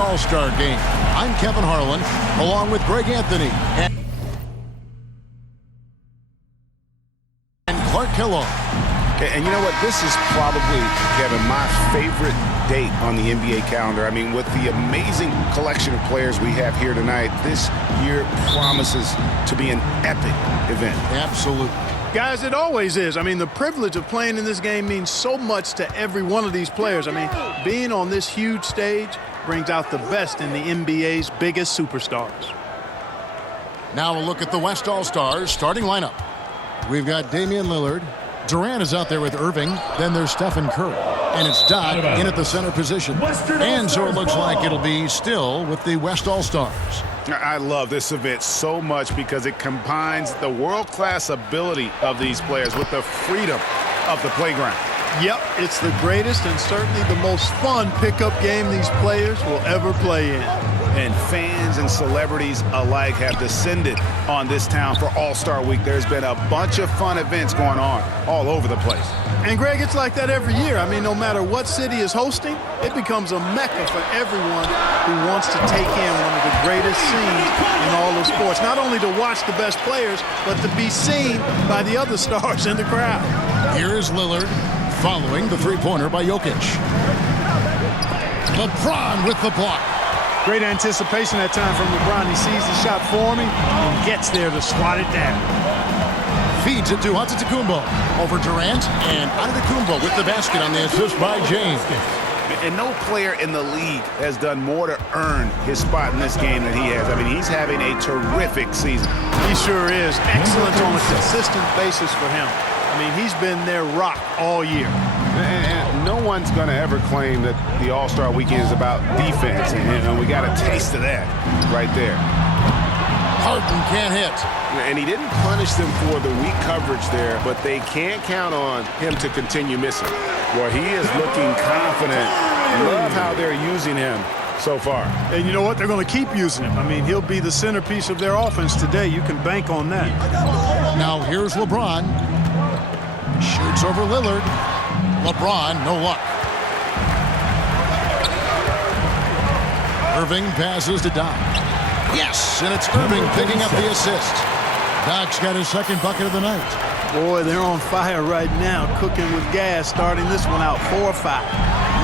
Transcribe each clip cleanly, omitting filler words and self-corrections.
All-Star Game. I'm Kevin Harlan, along with Greg Anthony and Clark Kellogg. And you know what? This is probably, Kevin, my favorite date on the NBA calendar. I mean, with the amazing collection of players we have here tonight, this year promises to be an epic event. Absolutely. Guys, it always is. I mean, the privilege of playing in this game means so much to every one of these players. I mean, being on this huge stage brings out the best in the NBA's biggest superstars. Now a look at the West All-Stars starting lineup. We've got Damian Lillard. Durant is out there with Irving. Then there's Stephen Curry. And it's Doc in at the center position. And so it looks like it'll be still with the West All-Stars. I love this event so much because it combines the world-class ability of these players with the freedom of the playground. Yep, it's the greatest and certainly the most fun pickup game these players will ever play in. And fans and celebrities alike have descended on this town for All-Star Week. There's been a bunch of fun events going on all over the place. And, Greg, it's like that every year. I mean, no matter what city is hosting, it becomes a mecca for everyone who wants to take in one of the greatest scenes in all of sports. Not only to watch the best players, but to be seen by the other stars in the crowd. Here is Lillard following the three-pointer by Jokic. LeBron with the block. Great anticipation that time from LeBron. He sees the shot forming and gets there to swat it down. Feeds it to Antetokounmpo. Over Durant, and Antetokounmpo with the basket on the assist by James. And no player in the league has done more to earn his spot in this game than he has. I mean, he's having a terrific season. He sure is. Excellent on a consistent basis for him. I mean, he's been their rock all year. And no one's going to ever claim that the All-Star Weekend is about defense, and we got a taste of that right there. Harden can't hit. And he didn't punish them for the weak coverage there, but they can't count on him to continue missing. Well, he is looking confident. Love how they're using him so far. And you know what? They're going to keep using him. I mean, he'll be the centerpiece of their offense today. You can bank on that. Now here's LeBron. Shoots over Lillard. LeBron, no luck. Irving passes to Doc. Yes, and it's Irving picking up the assist. Doc's got his second bucket of the night. Boy, they're on fire right now, cooking with gas, starting this one out 4-5.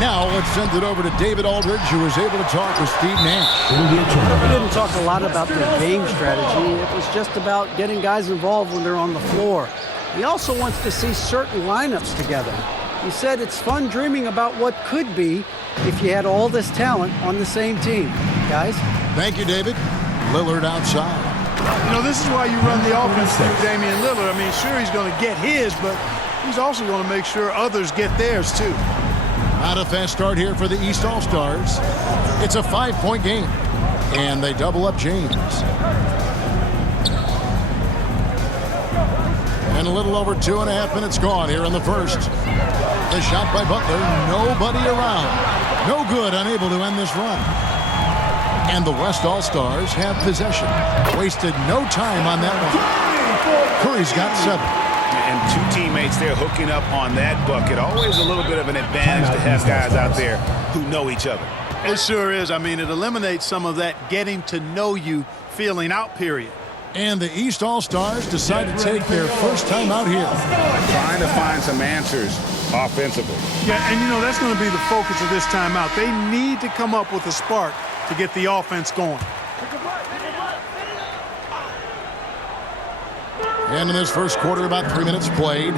Now let's send it over to David Aldridge, who was able to talk with Steve Nash. We didn't talk a lot about their game strategy. It was just about getting guys involved when they're on the floor. He also wants to see certain lineups together. He said it's fun dreaming about what could be if you had all this talent on the same team. Guys? Thank you, David. Lillard outside. You know, this is why you run the offense through Damian Lillard. I mean, sure, he's going to get his, but he's also going to make sure others get theirs, too. Not a fast start here for the East All-Stars. It's a 5-point game, and they double up James. And a little over 2.5 minutes gone here in the first. The shot by Butler, nobody around. No good, unable to end this run. And the West All-Stars have possession. Wasted no time on that one. Curry's got 7. And two teammates there hooking up on that bucket. Always a little bit of an advantage to have guys out there who know each other. It sure is. I mean, it eliminates some of that getting to know you feeling out period. And the East All-Stars decide to take their first time out here. Trying to find some answers offensively. Yeah, and you know, that's going to be the focus of this timeout. They need to come up with a spark to get the offense going. And in this first quarter, about 3 minutes played.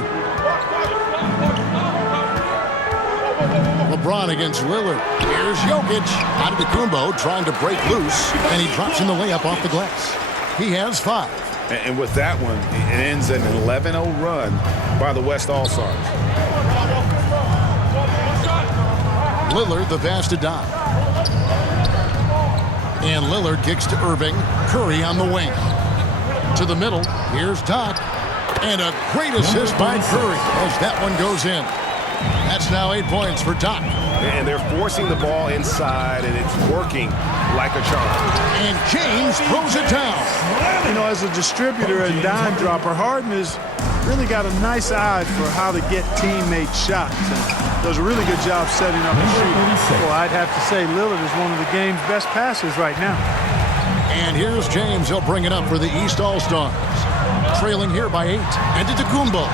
LeBron against Lillard. Here's Jokic. Antetokounmpo trying to break loose, and he drops in the layup off the glass. He has 5. And with that one, it ends an 11-0 run by the West All-Stars. Lillard, the pass to Doc. And Lillard kicks to Irving. Curry on the wing. To the middle. Here's Doc. And a great assist by Curry as that one goes in. That's now 8 points for Doc. And they're forcing the ball inside, and it's working like a charm. And James throws it down. You know, as a distributor and dime dropper, Harden has really got a nice eye for how to get teammates shots. And does a really good job setting up the shooter. Well, I'd have to say Lillard is one of the game's best passers right now. And here's James. He'll bring it up for the East All-Stars. Trailing here by 8. Antetokounmpo.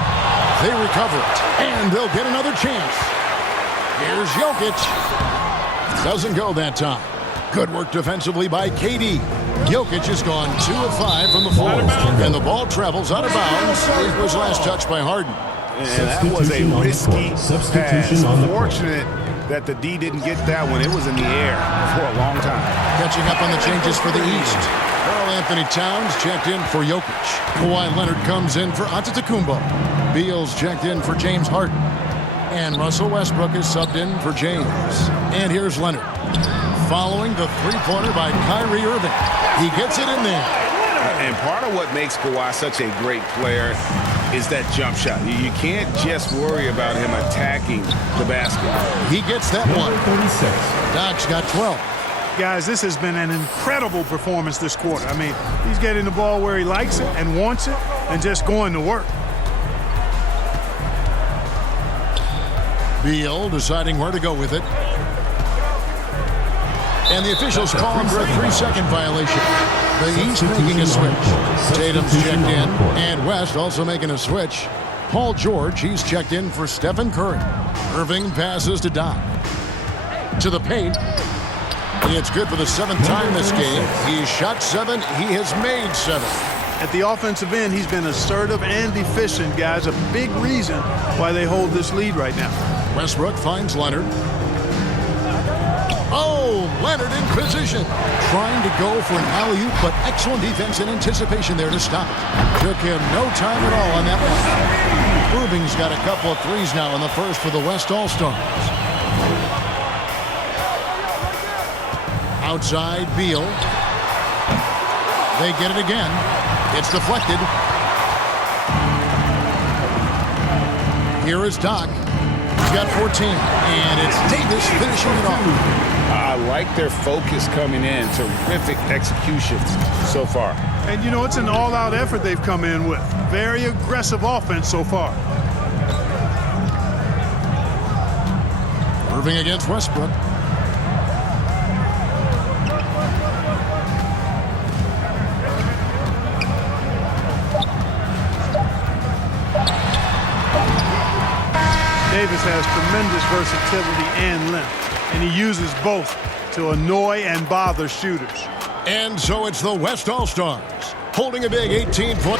They recover it. And they'll get another chance. Here's Jokic. Doesn't go that time. Good work defensively by KD. Jokic has gone 2 of 5 from the floor. And the ball travels out of bounds. It was last touched by Harden. And that was a risky pass. Fortunate that the D didn't get that one. It was in the air for a long time. Catching up on the changes for the East. Karl Anthony Towns checked in for Jokic. Kawhi Leonard comes in for Antetokounmpo. Beal's checked in for James Harden. And Russell Westbrook is subbed in for James. And here's Leonard. Following the three-pointer by Kyrie Irving. He gets it in there. And part of what makes Kawhi such a great player is that jump shot. You can't just worry about him attacking the basket. He gets that one. Doc's got 12. Guys, this has been an incredible performance this quarter. I mean, he's getting the ball where he likes it and wants it and just going to work. Beal deciding where to go with it. And the officials call him for a 3-second violation. The East making a switch. Tatum's checked in, and West also making a switch. Paul George, he's checked in for Stephen Curry. Irving passes to Doc. To the paint. It's good for the 7th time this game. He's shot 7. He has made 7. At the offensive end, he's been assertive and efficient, guys. A big reason why they hold this lead right now. Westbrook finds Leonard. Oh, Leonard in position. Trying to go for an alley-oop, but excellent defense and anticipation there to stop it. Took him no time at all on that one. Irving's got a couple of threes now in the first for the West All-Stars. Outside, Beal. They get it again. It's deflected. Here is Doc. He's got 14, and it's Davis finishing it off. I like their focus coming in. Terrific execution so far. And, you know, it's an all-out effort they've come in with. Very aggressive offense so far. Irving against Westbrook. Davis has tremendous versatility and length, and he uses both to annoy and bother shooters. And so it's the West All-Stars holding a big 18-point.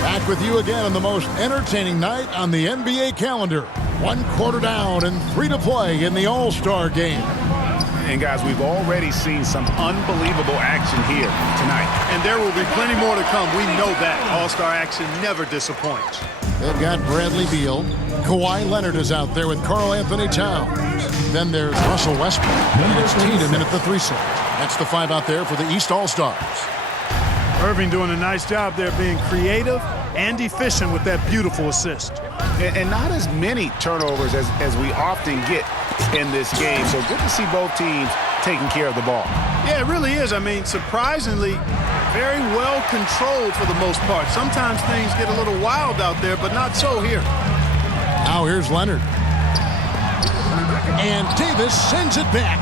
Back with you again on the most entertaining night on the NBA calendar. 1 quarter down and 3 to play in the All-Star game. And guys, we've already seen some unbelievable action here tonight. And there will be plenty more to come. We know that. All-Star action never disappoints. They've got Bradley Beal. Kawhi Leonard is out there with Karl Anthony Towns. Then there's Russell Westbrook. And it's Tatum in at the 3 slot. That's the 5 out there for the East All-Stars. Irving doing a nice job there being creative and efficient with that beautiful assist. And not as many turnovers as we often get in this game. So good to see both teams taking care of the ball. Yeah, it really is. I mean, surprisingly, very well controlled for the most part. Sometimes things get a little wild out there, but not so here. Now here's Leonard. And Davis sends it back.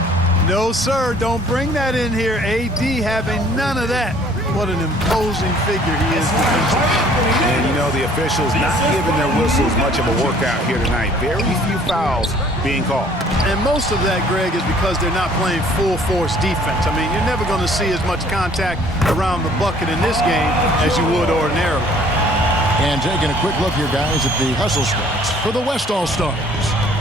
No, sir, don't bring that in here. AD having none of that. What an imposing figure he is defensively. And, you know, the officials not giving their whistles much of a workout here tonight. Very few fouls being called. And most of that, Greg, is because they're not playing full-force defense. I mean, you're never going to see as much contact around the bucket in this game as you would ordinarily. And taking a quick look here, guys, at the hustle stats for the West All-Stars.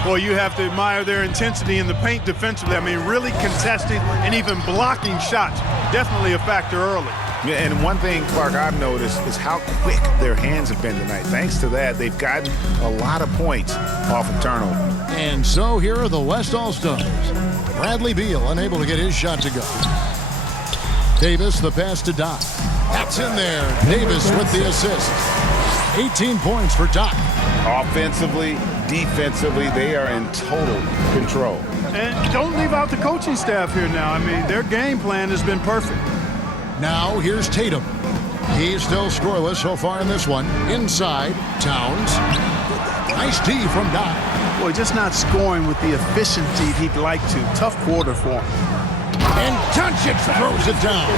Boy, you have to admire their intensity in the paint defensively. I mean, really contesting and even blocking shots. Definitely a factor early. Yeah, and one thing, Clark, I've noticed is how quick their hands have been tonight. Thanks to that, they've gotten a lot of points off of turnover. And so here are the West All-Stars. Bradley Beal unable to get his shot to go. Davis, the pass to Doc. That's in there. Davis with the assist. 18 points for Doc. Offensively, defensively, they are in total control. And don't leave out the coaching staff here now. I mean, their game plan has been perfect. Now here's Tatum. He's still scoreless so far in this one. Inside, Towns. Nice D from Doc. Boy, just not scoring with the efficiency he'd like to. Tough quarter for him. And Doncic throws it down.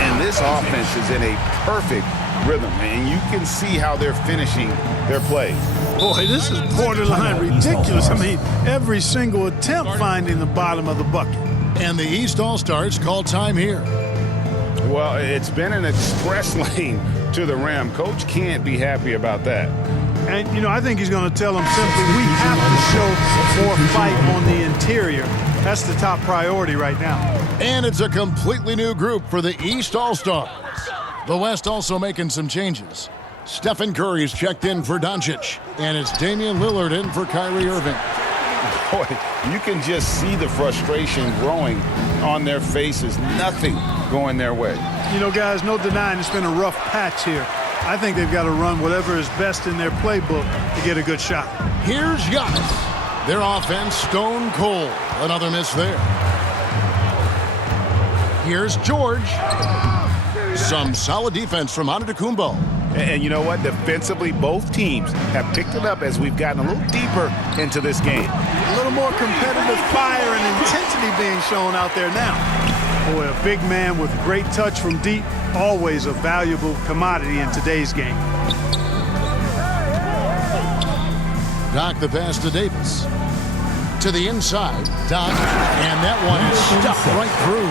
And this offense is in a perfect rhythm, and you can see how they're finishing their plays. Boy, this is borderline ridiculous. I mean, every single attempt finding the bottom of the bucket. And the East All-Stars call time here. Well, it's been an express lane to the rim. Coach can't be happy about that. And, you know, I think he's going to tell them simply, we have to show more fight on the interior. That's the top priority right now. And it's a completely new group for the East All-Stars. The West also making some changes. Stephen Curry's checked in for Doncic, and it's Damian Lillard in for Kyrie Irving. Boy, you can just see the frustration growing on their faces. Nothing going their way. You know, guys, no denying it's been a rough patch here. I think they've got to run whatever is best in their playbook to get a good shot. Here's Giannis. Their offense stone cold. Another miss there. Here's George. Some solid defense from Antetokounmpo. And you know what? Defensively, both teams have picked it up as we've gotten a little deeper into this game. A little more competitive fire and intensity being shown out there now. Boy, a big man with great touch from deep, always a valuable commodity in today's game. Doc the pass to Davis. To the inside, Doc, and that one is stuffed right through.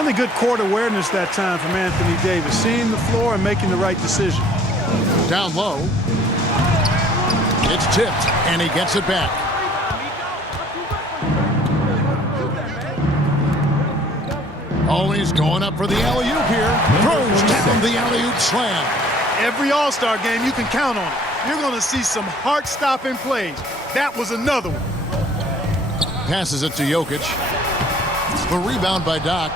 Really good court awareness that time from Anthony Davis, seeing the floor and making the right decision. Down low. It's tipped, and he gets it back. Oh, he's going up for the alley-oop here. Throws down the alley-oop slam. Every All-Star game, you can count on it. You're going to see some heart-stopping plays. That was another one. Passes it to Jokic. The rebound by Doc.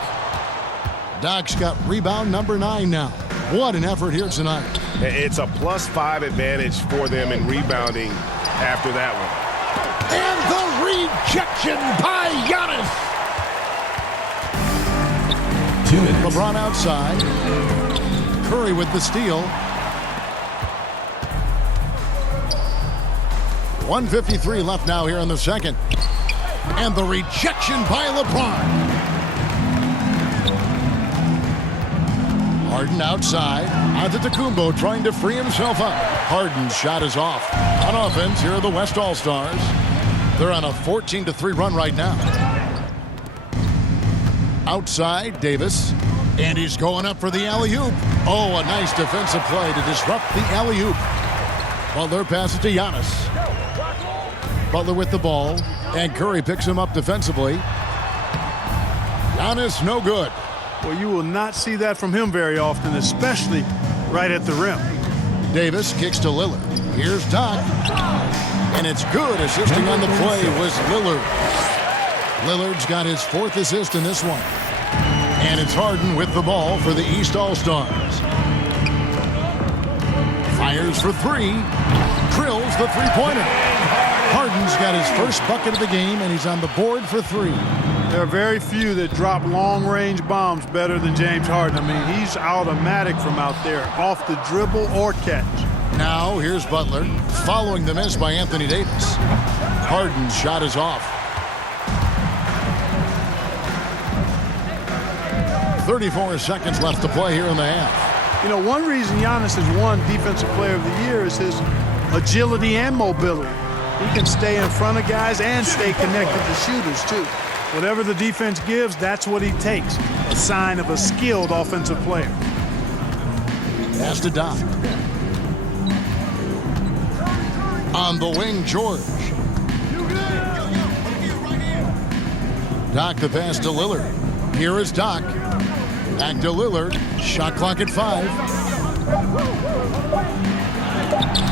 Doc's got rebound number 9 now. What an effort here tonight. It's a +5 advantage for them in rebounding after that one. And the rejection by Giannis. 2 minutes. LeBron outside. Curry with the steal. 1:53 left now here in the second. And the rejection by LeBron. Harden outside. Antetokounmpo trying to free himself up. Harden's shot is off. On offense, here are the West All-Stars. They're on a 14-3 run right now. Outside, Davis. And he's going up for the alley-oop. Oh, a nice defensive play to disrupt the alley-oop. Butler passes to Giannis. Butler with the ball. And Curry picks him up defensively. Giannis, no good. Well, you will not see that from him very often, especially right at the rim. Davis kicks to Lillard. Here's Doc. And it's good. Assisting on the play was Lillard. Lillard's got his 4th assist in this one. And it's Harden with the ball for the East All-Stars. Fires for 3. Drills the three-pointer. Harden's got his first bucket of the game, and he's on the board for 3. There are very few that drop long-range bombs better than James Harden. I mean, he's automatic from out there, off the dribble or catch. Now, here's Butler, following the miss by Anthony Davis. Harden's shot is off. 34 seconds left to play here in the half. You know, one reason Giannis has won Defensive Player of the Year is his agility and mobility. He can stay in front of guys and stay connected to shooters, too. Whatever the defense gives, that's what he takes. A sign of a skilled offensive player. Pass to Doc. On the wing, George. Doc the pass to Lillard. Here is Doc. Back to Lillard. Shot clock at 5.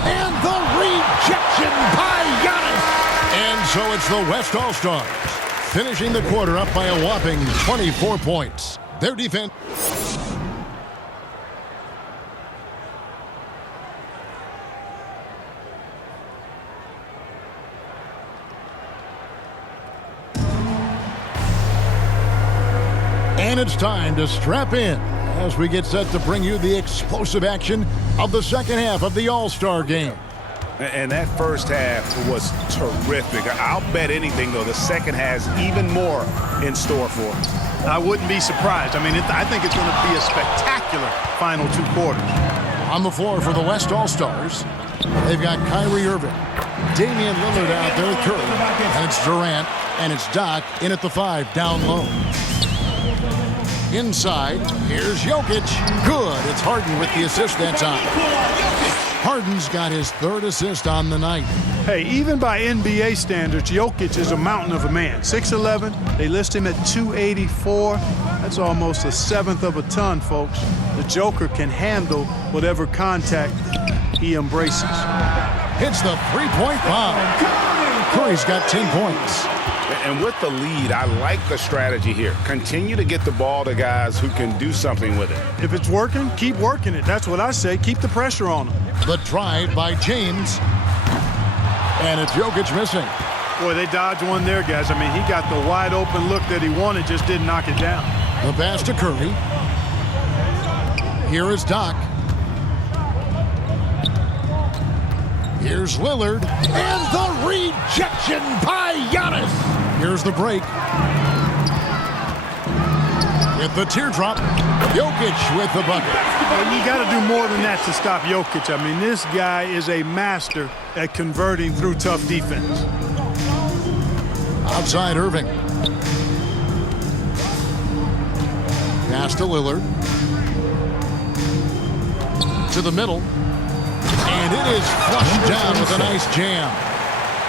And the rejection by Giannis. And so it's the West All-Stars, finishing the quarter up by a whopping 24 points. Their defense. And it's time to strap in as we get set to bring you the explosive action of the second half of the All-Star game. And that first half was terrific. I'll bet anything, though, the second has even more in store for it. I wouldn't be surprised. I mean, I think it's going to be a spectacular final 2 quarters. On the floor for the West All-Stars, they've got Kyrie Irving, Damian Lillard out there with Curry, and it's Durant, and it's Doc in at the 5, down low. Inside, here's Jokic. Good. It's Harden with the assist that time. Harden's got his 3rd assist on the night. Hey, even by NBA standards, Jokic is a mountain of a man. 6'11", they list him at 284. That's almost 1/7 of a ton, folks. The Joker can handle whatever contact he embraces. Hits the 3-point bomb. Curry's got 10 points. And with the lead, I like the strategy here. Continue to get the ball to guys who can do something with it. If it's working, keep working it. That's what I say. Keep the pressure on him. The drive by James. And it's Jokic missing. Boy, they dodged one there, guys. I mean, he got the wide open look that he wanted, just didn't knock it down. The pass to Curry. Here is Doc. Here's Lillard. And the rejection by Giannis. Here's the break. With the teardrop, Jokic with the bucket. Well, you got to do more than that to stop Jokic. I mean, this guy is a master at converting through tough defense. Outside Irving. Pass to Lillard. To the middle. And it is flushed down with a nice jam.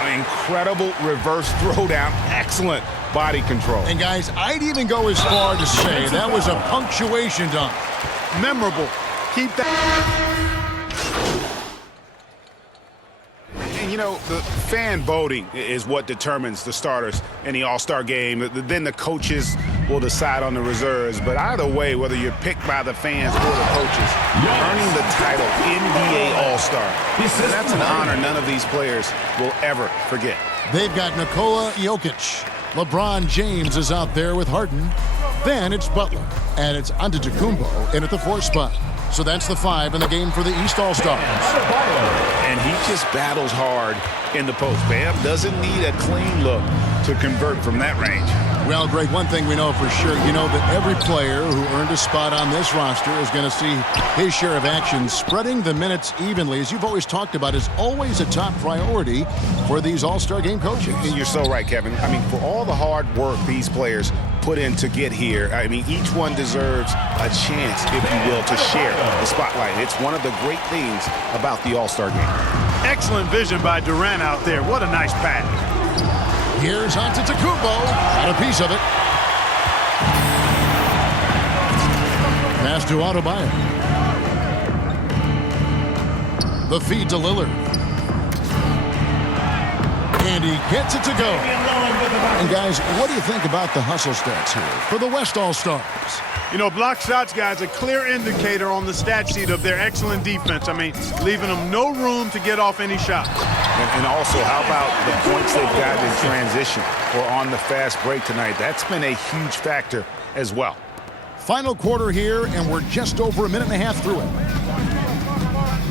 An incredible reverse throwdown. Excellent body control. And guys, I'd even go as far to say that was a punctuation dunk. Memorable. Keep that. And you know, the fan voting is what determines the starters in the All-Star game. Then the coaches will decide on the reserves. But either way, whether you're picked by the fans or the coaches, earning the title NBA All-Star, that's an honor none of these players will ever forget. They've got Nikola Jokic. LeBron James is out there with Harden. Then it's Butler. And it's Antetokounmpo in at the 4th spot. So that's the 5 in the game for the East All-Stars. And he just battles hard in the post. Bam doesn't need a clean look to convert from that range. Well, Greg, one thing we know for sure, you know that every player who earned a spot on this roster is going to see his share of action. Spreading the minutes evenly, as you've always talked about, is always a top priority for these All-Star game coaches. And you're so right, Kevin. I mean, for all the hard work these players put in to get here, I mean, each one deserves a chance, if you will, to share the spotlight. It's one of the great things about the All-Star game. Excellent vision by Durant out there. What a nice pass. Here's Antetokounmpo. Got a piece of it. Pass to Adebayo. The feed to Lillard. And he gets it to go. And guys, what do you think about the hustle stats here for the West All-Stars? You know, block shots, guys, a clear indicator on the stat sheet of their excellent defense. I mean, leaving them no room to get off any shots. And also, how about the points they've gotten in transition or on the fast break tonight? That's been a huge factor as well. Final quarter here, and we're just over a minute and a half through it.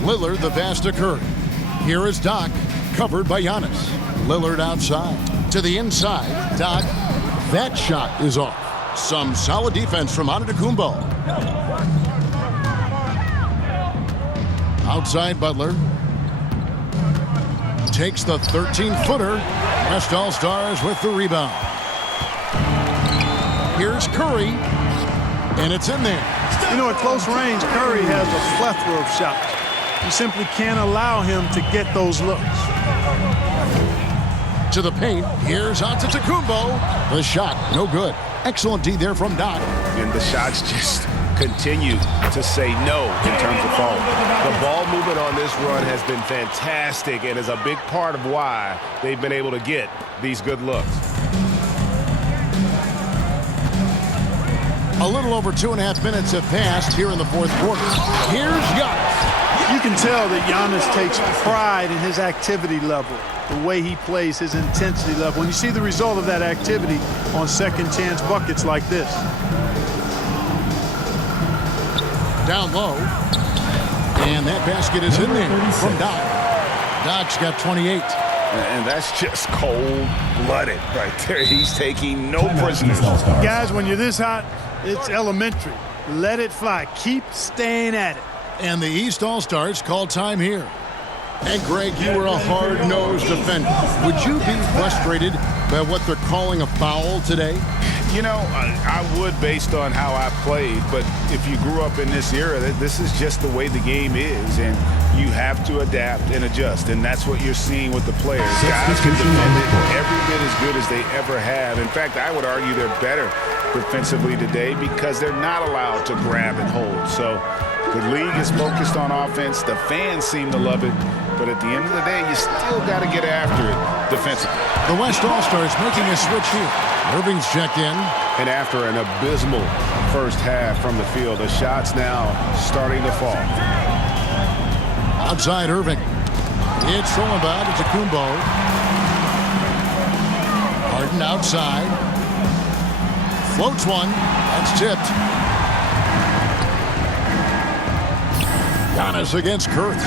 Lillard, the pass to Curry. Here is Doc, covered by Giannis. Lillard outside. To the inside, Doc. That shot is off. Some solid defense from Antetokounmpo. Outside Butler. Takes the 13-footer. West All-Stars with the rebound. Here's Curry. And it's in there. You know, at close range, Curry has a plethora of shots. You simply can't allow him to get those looks. To the paint. Here's Antetokounmpo. The shot, no good. Excellent D there from Doc. And the shots just continue to say no in terms of falling. The ball movement on this run has been fantastic and is a big part of why they've been able to get these good looks. A little over 2.5 minutes have passed here in the 4th quarter. Here's Giannis. You can tell that Giannis takes pride in his activity level, the way he plays, his intensity level. When you see the result of that activity on second chance buckets like this. down low. And that basket is in there from Doc. Doc's got 28. And that's just cold-blooded right there. He's taking no prisoners. Guys, when you're this hot, it's elementary. Let it fly. Keep staying at it. And the East All-Stars call time here. And Greg, you were a hard-nosed defender. Would you be frustrated by what they're calling a foul today? You know, I would based on how I played, but if you grew up in this era, this is just the way the game is, and you have to adapt and adjust, and that's what you're seeing with the players. Guys can defend it every bit as good as they ever have. In fact, I would argue they're better defensively today because they're not allowed to grab and hold. So the league is focused on offense. The fans seem to love it, but at the end of the day, you still got to get after it defensively. The West All-Stars making a switch here. Irving's checked in. And after an abysmal first half from the field, the shots now starting to fall. Outside Irving. It's thrown about. It's a Kumbo. Harden outside. Floats one. That's tipped. Giannis against Kurth.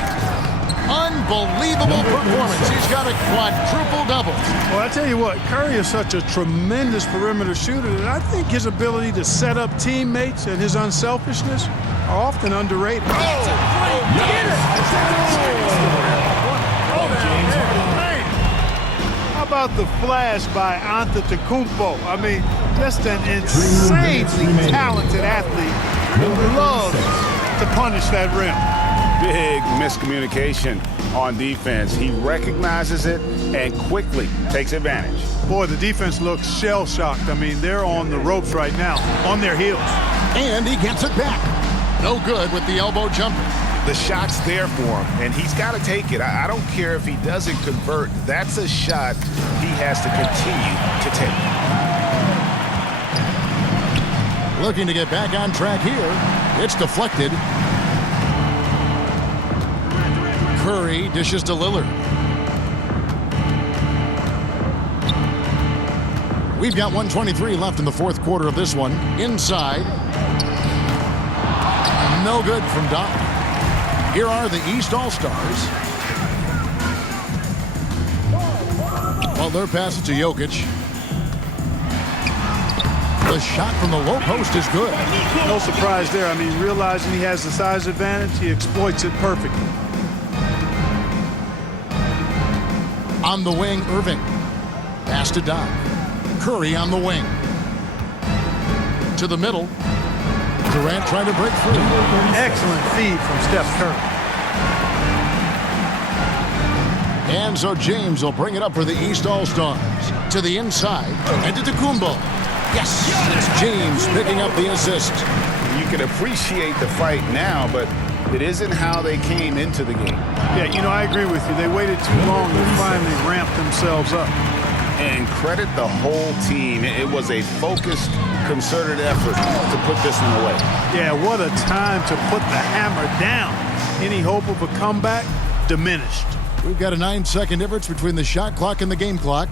Unbelievable performance. He's got a quadruple double. Well, I tell you what, Curry is such a tremendous perimeter shooter that I think his ability to set up teammates and his unselfishness are often underrated. How about the flash by Antetokounmpo? I mean, just an insanely talented athlete who loves to punish that rim. Big miscommunication on defense. He recognizes it and quickly takes advantage. Boy, the defense looks shell-shocked. I mean, they're on the ropes right now, on their heels. And he gets it back. No good with the elbow jumper. The shot's there for him, and he's got to take it. I don't care if he doesn't convert. That's a shot he has to continue to take. Looking to get back on track here. It's deflected. Curry dishes to Lillard. We've got 1:23 left in the fourth quarter of this one. Inside. No good from Doc. Here are the East All-Stars. Well, they're passing to Jokic. The shot from the low post is good. No surprise there. I mean, realizing he has the size advantage, he exploits it perfectly. On the wing, Irving. Pass to Doc. Curry on the wing. To the middle. Durant trying to break through. Excellent feed from Steph Curry. And so James will bring it up for the East All-Stars. To the inside. And to Kumbo. Yes, it's James picking up the assist. You can appreciate the fight now, but it isn't how they came into the game. Yeah, you know, I agree with you. They waited too long to finally ramp themselves up. And credit the whole team. It was a focused, concerted effort to put this one away. Yeah, what a time to put the hammer down. Any hope of a comeback diminished. We've got a 9-second difference between the shot clock and the game clock.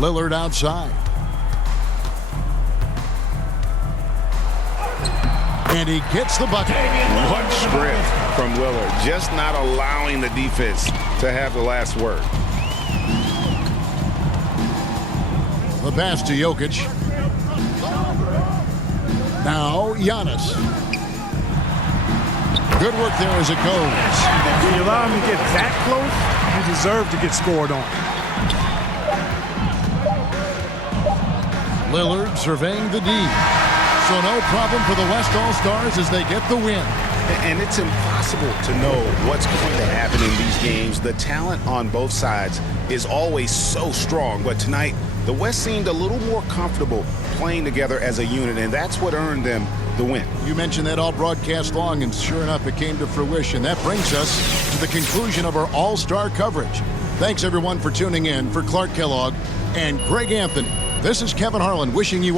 Lillard outside. And he gets the bucket. What script from Lillard. Just not allowing the defense to have the last word. The pass to Jokic. Now Giannis. Good work there as it goes. If you allow him to get that close, you deserve to get scored on. Lillard surveying the D. So no problem for the West All-Stars as they get the win. And it's impossible to know what's going to happen in these games. The talent on both sides is always so strong. But tonight, the West seemed a little more comfortable playing together as a unit, and that's what earned them the win. You mentioned that all broadcast long, and sure enough, it came to fruition. That brings us to the conclusion of our All-Star coverage. Thanks, everyone, for tuning in. For Clark Kellogg and Greg Anthony, this is Kevin Harlan wishing you all